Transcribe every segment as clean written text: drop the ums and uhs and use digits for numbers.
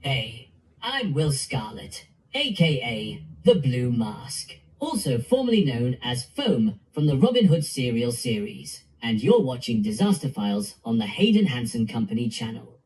Hey, I'm Will Scarlet, aka the Blue Mask, also formerly known as Foam from the Robin Hood serial series, and you're watching Disaster Files on the Hayden Hanson Company channel.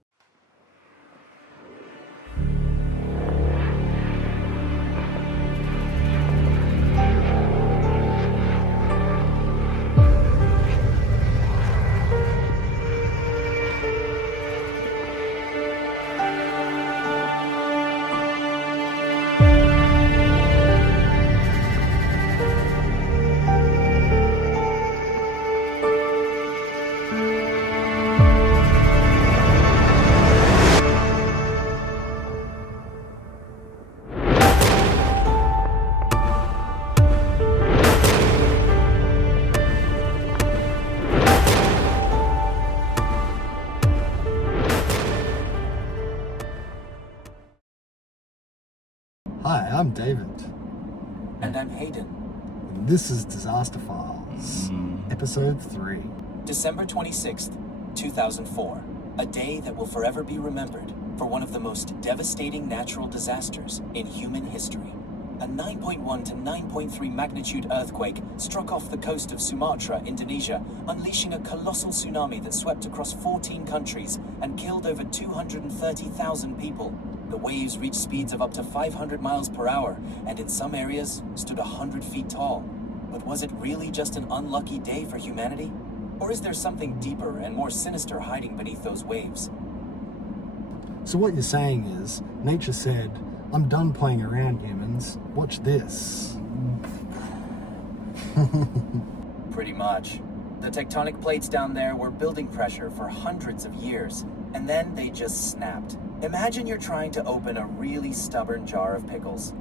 Hi, I'm David. And I'm Hayden. And this is Disaster Files, Episode 3. December 26th, 2004. A day that will forever be remembered for one of the most devastating natural disasters in human history. A 9.1 to 9.3 magnitude earthquake struck off the coast of Sumatra, Indonesia, unleashing a colossal tsunami that swept across 14 countries and killed over 230,000 people. The waves reached speeds of up to 500 miles per hour, and in some areas stood 100 feet tall. But was it really just an unlucky day for humanity? Or is there something deeper and more sinister hiding beneath those waves? So what you're saying is, nature said, I'm done playing around, humans. Watch this. Pretty much. The tectonic plates down there were building pressure for hundreds of years, and then they just snapped. Imagine you're trying to open a really stubborn jar of pickles.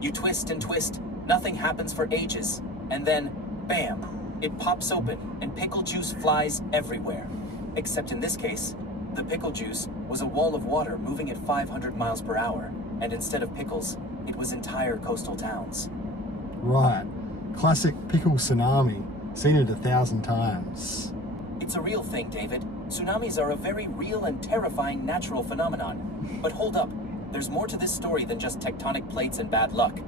You twist and twist, nothing happens for ages, and then, bam, it pops open and pickle juice flies everywhere. Except in this case, the pickle juice was a wall of water moving at 500 miles per hour, and instead of pickles, it was entire coastal towns. Right. Classic pickle tsunami. Seen it 1,000 times. It's a real thing, David. Tsunamis are a very real and terrifying natural phenomenon. But hold up, there's more to this story than just tectonic plates and bad luck.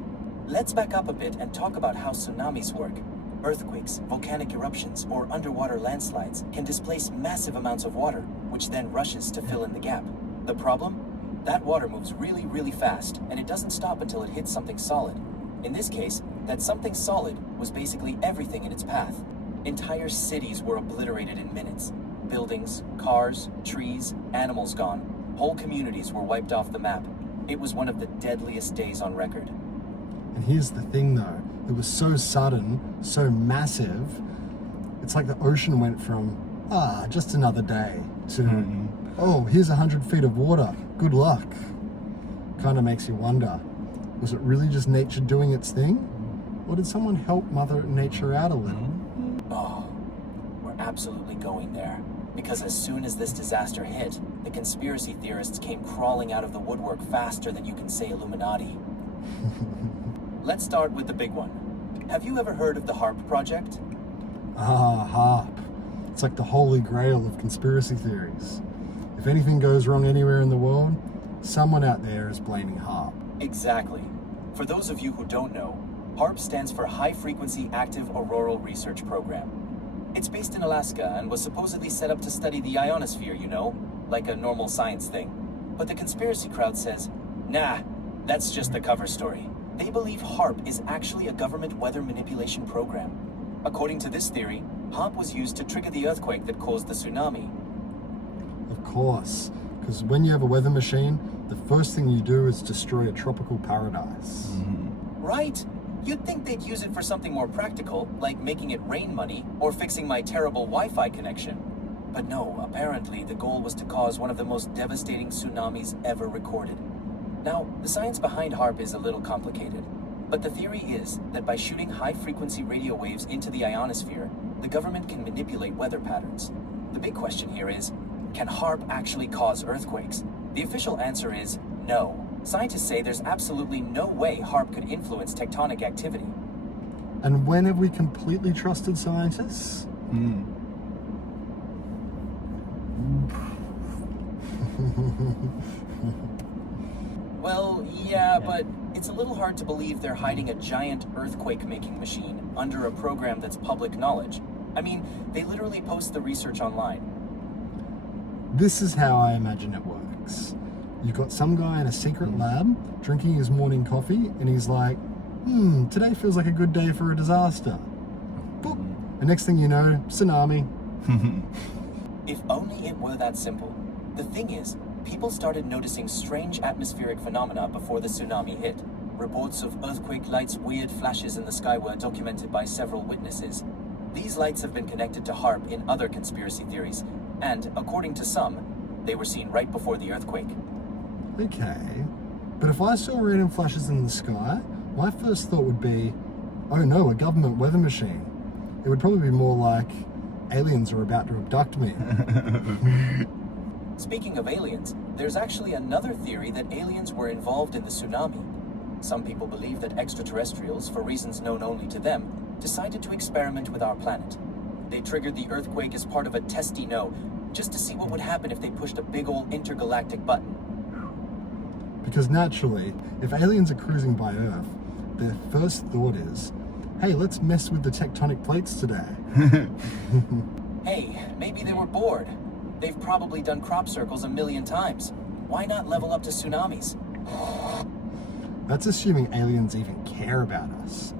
Let's back up a bit and talk about how tsunamis work. Earthquakes, volcanic eruptions, or underwater landslides can displace massive amounts of water, which then rushes to fill in the gap. The problem? That water moves really, really fast, and it doesn't stop until it hits something solid. In this case, that something solid was basically everything in its path. Entire cities were obliterated in minutes. Buildings, cars, trees, animals gone. Whole communities were wiped off the map. It was one of the deadliest days on record. And here's the thing though, it was so sudden, so massive, it's like the ocean went from, just another day, to, oh, here's 100 feet of water, good luck. Kind of makes you wonder, was it really just nature doing its thing? Or did someone help Mother Nature out a little? Oh, we're absolutely going there. Because as soon as this disaster hit, the conspiracy theorists came crawling out of the woodwork faster than you can say Illuminati. Let's start with the big one. Have you ever heard of the HARP project? HARP. It's like the holy grail of conspiracy theories. If anything goes wrong anywhere in the world, someone out there is blaming HARP. Exactly. For those of you who don't know, HARP stands for High Frequency Active Auroral Research Program. It's based in Alaska and was supposedly set up to study the ionosphere, you know, like a normal science thing. But the conspiracy crowd says, nah, that's just the cover story. They believe HARP is actually a government weather manipulation program. According to this theory, HARP was used to trigger the earthquake that caused the tsunami. Of course, because when you have a weather machine, the first thing you do is destroy a tropical paradise. Right? You'd think they'd use it for something more practical, like making it rain money or fixing my terrible Wi-Fi connection. But no, apparently the goal was to cause one of the most devastating tsunamis ever recorded. Now, the science behind HARP is a little complicated, but the theory is that by shooting high-frequency radio waves into the ionosphere, the government can manipulate weather patterns. The big question here is, can HARP actually cause earthquakes? The official answer is no. Scientists say there's absolutely no way HARP could influence tectonic activity. And when have we completely trusted scientists? Yeah, but it's a little hard to believe they're hiding a giant earthquake-making machine under a program that's public knowledge. I mean, they literally post the research online. This is how I imagine it works. You've got some guy in a secret lab drinking his morning coffee, and he's like, today feels like a good day for a disaster. Boop. And next thing you know, tsunami. If only it were that simple. The thing is, people started noticing strange atmospheric phenomena before the tsunami hit. Reports of earthquake-like weird flashes in the sky were documented by several witnesses. These lights have been connected to HARP in other conspiracy theories, and, according to some, they were seen right before the earthquake. Okay, but if I saw random flashes in the sky, my first thought would be, oh no, a government weather machine. It would probably be more like, aliens are about to abduct me. Speaking of aliens, there's actually another theory that aliens were involved in the tsunami. Some people believe that extraterrestrials, for reasons known only to them, decided to experiment with our planet. They triggered the earthquake as part of a testy-no, just to see what would happen if they pushed a big old intergalactic button. Because naturally, if aliens are cruising by Earth, their first thought is, hey, let's mess with the tectonic plates today. Hey, maybe they were bored. They've probably done crop circles 1,000,000 times. Why not level up to tsunamis? That's assuming aliens even care about us.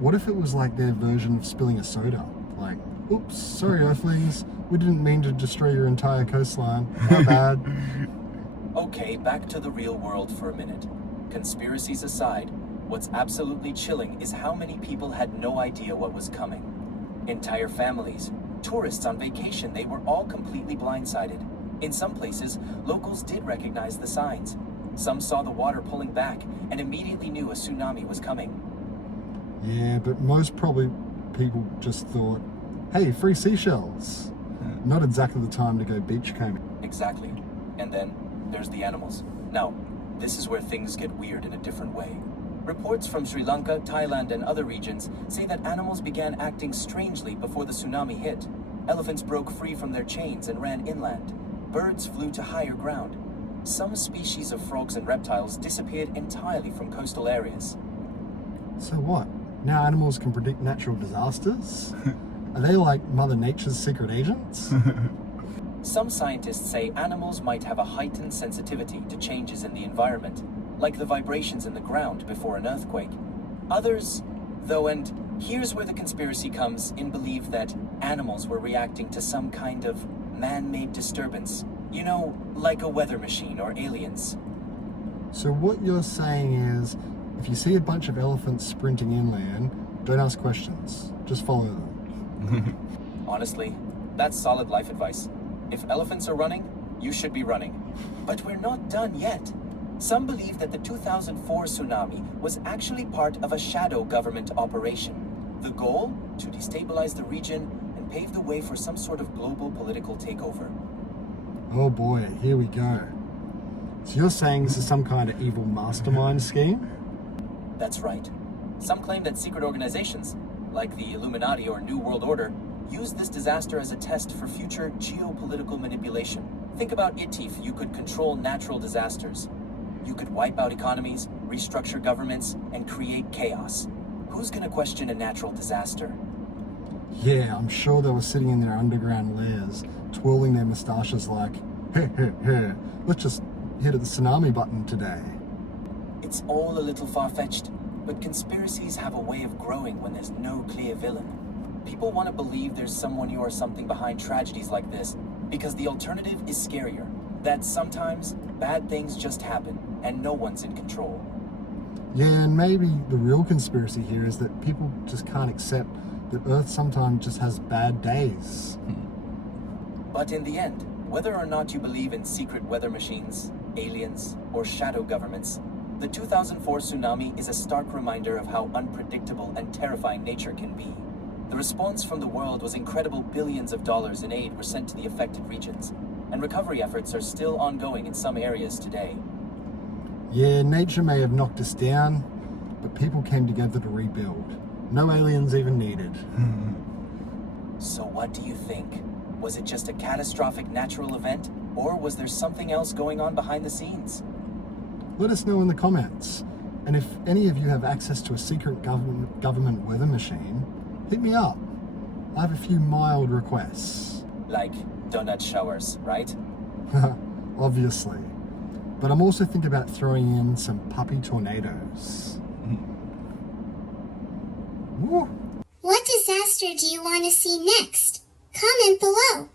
What if it was like their version of spilling a soda? Like, oops, sorry Earthlings, we didn't mean to destroy your entire coastline. How bad. Okay, back to the real world for a minute. Conspiracies aside, what's absolutely chilling is how many people had no idea what was coming. Entire families, tourists on vacation, they were all completely blindsided. In some places, locals did recognize the signs. Some saw the water pulling back and immediately knew a tsunami was coming. Yeah, but most probably people just thought, hey, free seashells. Not exactly the time to go beach combing. Exactly. And then there's the animals. Now, this is where things get weird in a different way. Reports from Sri Lanka, Thailand, and other regions say that animals began acting strangely before the tsunami hit. Elephants broke free from their chains and ran inland. Birds flew to higher ground. Some species of frogs and reptiles disappeared entirely from coastal areas. So what? Now animals can predict natural disasters? Are they like Mother Nature's secret agents? Some scientists say animals might have a heightened sensitivity to changes in the environment, like the vibrations in the ground before an earthquake. Others, though, and here's where the conspiracy comes in, believe that animals were reacting to some kind of man-made disturbance. You know, like a weather machine or aliens. So what you're saying is, if you see a bunch of elephants sprinting inland, don't ask questions. Just follow them. Honestly, that's solid life advice. If elephants are running, you should be running. But we're not done yet. Some believe that the 2004 tsunami was actually part of a shadow government operation. The goal? To destabilize the region and pave the way for some sort of global political takeover. Oh boy, here we go. So you're saying this is some kind of evil mastermind scheme? That's right. Some claim that secret organizations, like the Illuminati or New World Order, use this disaster as a test for future geopolitical manipulation. Think about it if you could control natural disasters. You could wipe out economies, restructure governments, and create chaos. Who's gonna question a natural disaster? Yeah, I'm sure they were sitting in their underground lairs, twirling their moustaches like, hey, let's just hit the tsunami button today. It's all a little far-fetched, but conspiracies have a way of growing when there's no clear villain. People want to believe there's someone new or something behind tragedies like this, because the alternative is scarier. That sometimes bad things just happen, and no one's in control. Yeah, and maybe the real conspiracy here is that people just can't accept that Earth sometimes just has bad days. But in the end, whether or not you believe in secret weather machines, aliens, or shadow governments, the 2004 tsunami is a stark reminder of how unpredictable and terrifying nature can be. The response from the world was incredible. Billions of dollars in aid were sent to the affected regions, and recovery efforts are still ongoing in some areas today. Yeah, nature may have knocked us down, but people came together to rebuild. No aliens even needed. So what do you think? Was it just a catastrophic natural event, or was there something else going on behind the scenes? Let us know in the comments. And if any of you have access to a secret government weather machine, hit me up. I have a few mild requests. Like donut showers, right? Obviously. But I'm also thinking about throwing in some puppy tornadoes. Woo. What disaster do you want to see next? Comment below.